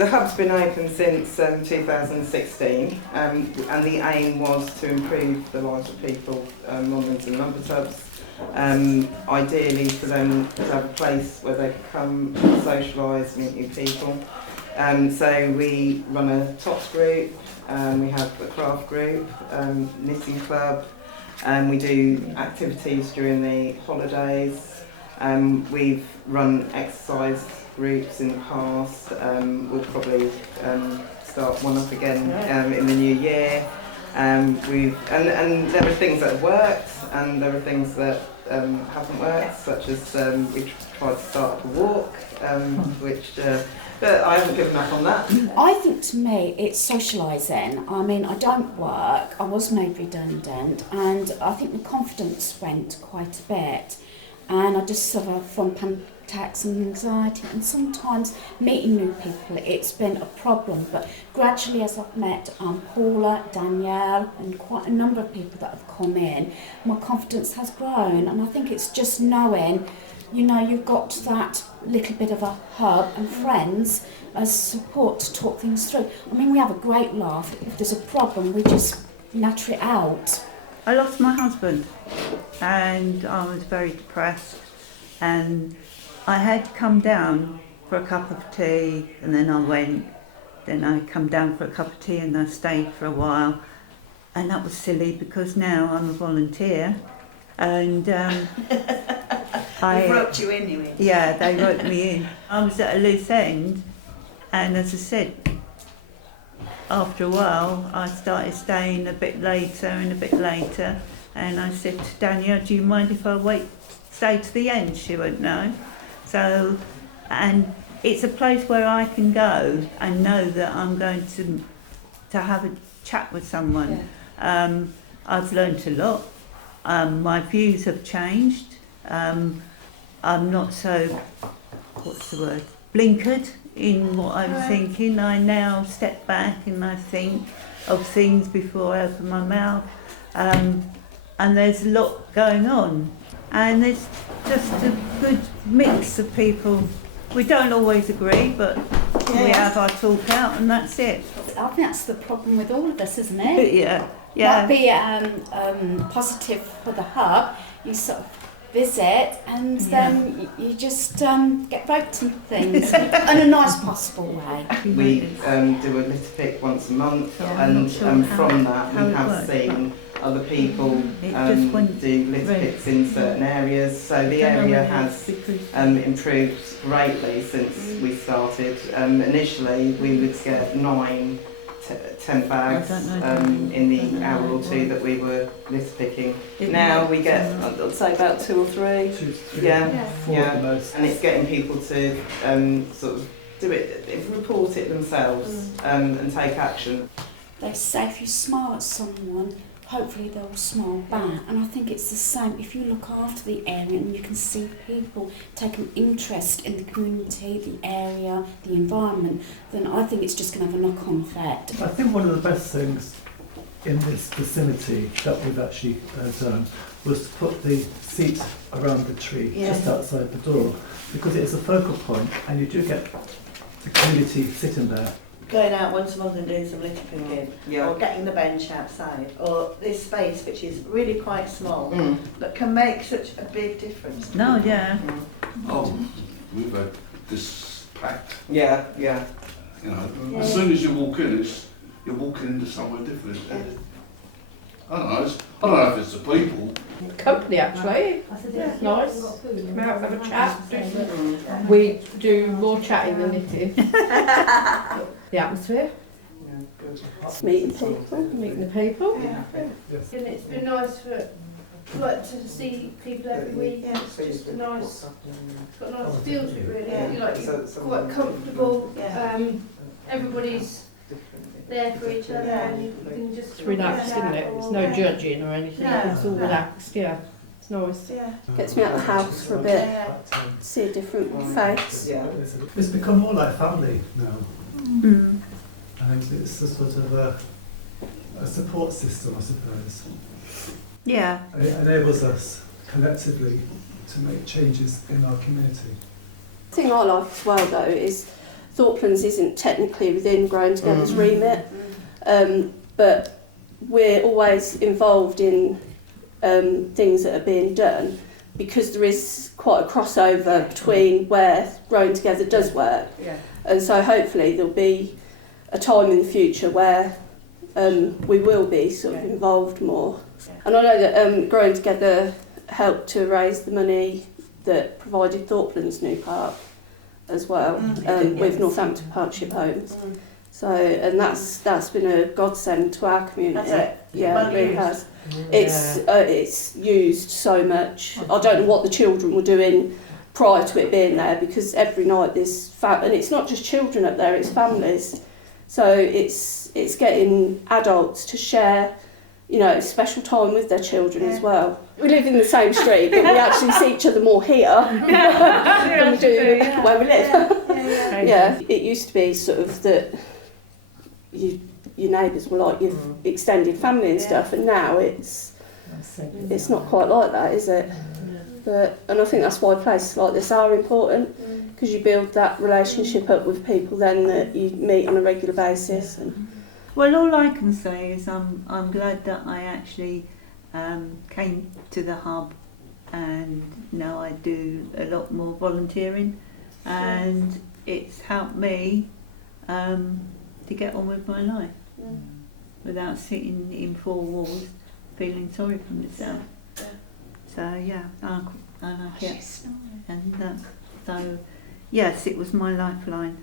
The hub's been open since 2016, and the aim was to improve the lives of people on limbs and lumbar tubs. Ideally for them to have a place where they could come socialise, meet new people. So we run a TOPS group, we have a craft group, knitting club, we do activities during the holidays. We've run exercise groups in the past. We'll probably start one up again in the new year. And there are things that have worked, and there are things that haven't worked, such as we tried to start up a walk, which but I haven't given up on that. I think to me it's socialising. I mean, I don't work, I was made redundant, and I think my confidence went quite a bit, and I just suffer from panic attacks and anxiety, and sometimes meeting new people, it's been a problem, but gradually as I've met Paula, Danielle and quite a number of people that have come in, my confidence has grown, and I think it's just knowing, you know, you've got that little bit of a hub and friends as support to talk things through. I mean, we have a great laugh. If there's a problem, we just natter it out. I lost my husband and I was very depressed, and I had come down for a cup of tea, and then I come down for a cup of tea and I stayed for a while, and that was silly because now I'm a volunteer, and They roped you in, you mean? Yeah, they roped me in. I was at a loose end, and as I said, after a while I started staying a bit later, and I said to Danielle, do you mind if I stay to the end? She went, no. So, and it's a place where I can go and know that I'm going to have a chat with someone. Yeah. I've learnt a lot. My views have changed. I'm not so, blinkered in what I'm thinking. I now step back and I think of things before I open my mouth. And there's a lot going on. And there's just a good mix of people. We don't always agree, but we have our talk out, and that's it. I think that's the problem with all of us, isn't it? Yeah. Might be positive for the hub. You sort of visit, and then you just get roped into things in a nice possible way. We do a litter pick once a month, and from that we have seen other people do litter picks in certain areas. So the area has improved greatly since we started. Initially we would get 10 bags in the hour or two that we were litter picking. Now we get, I'd say about 2 or 3. 2 to 3. Yeah. The most. And it's getting people to sort of do it, report it themselves, and take action. They say if you smile at someone, hopefully they'll smile back, and I think it's the same if you look after the area and you can see people take an interest in the community, the area, the environment, then I think it's just going to have a knock-on effect. I think one of the best things in this vicinity that we've actually done was to put the seat around the tree just outside the door, because it's a focal point and you do get the community sitting there. Going out once a month and doing some litter picking, or getting the bench outside, or this space which is really quite small, that can make such a big difference. No, yeah. Oh, we've had this packed. Yeah. You know, as soon as you walk in, you're walking into somewhere different. I don't know if it's the people. Company actually, it's nice. Come out and have a chat. We do more chatting than knitting. The atmosphere. Meeting people. Meeting the people. And it's been nice to see people every week. It's just a nice, it's got a nice feel to it really. You're quite comfortable. Everybody's there for each other, and you can just. It's relaxed, isn't it? It's no judging or anything. No. It's all relaxed. Yeah, it's nice. Gets me out of the house for a bit, see a different face. It's become more like family now. Mm. And it's a sort of a support system, I suppose. Yeah. And it enables us collectively to make changes in our community. The thing I like as well though is Thorpelands isn't technically within Growing Together's remit, but we're always involved in things that are being done because there is quite a crossover between where Growing Together does work. Yeah. And so hopefully there'll be a time in the future where we will be sort of involved more. And I know that Growing Together helped to raise the money that provided Thorpelands new park as well, with Northampton Partnership Homes. So, and that's been a godsend to our community. That's it. Yeah, Well it really used. has. It's used so much. I don't know what the children were doing prior to it being there, because every night there's and it's not just children up there, it's families. So it's getting adults to share, you know, special time with their children as well. We live in the same street, but we actually see each other more here than we do where we live. Yeah, it used to be sort of that your neighbours were like your extended family and stuff, and now it's not quite like that, is it? And I think that's why places like this are important, because you build that relationship up with people then that you meet on a regular basis. Well, all I can say is I'm glad that I actually came to the hub, and now I do a lot more volunteering, and it's helped me to get on with my life without sitting in four walls feeling sorry for myself. So yeah, I like it. And so yes, it was my lifeline.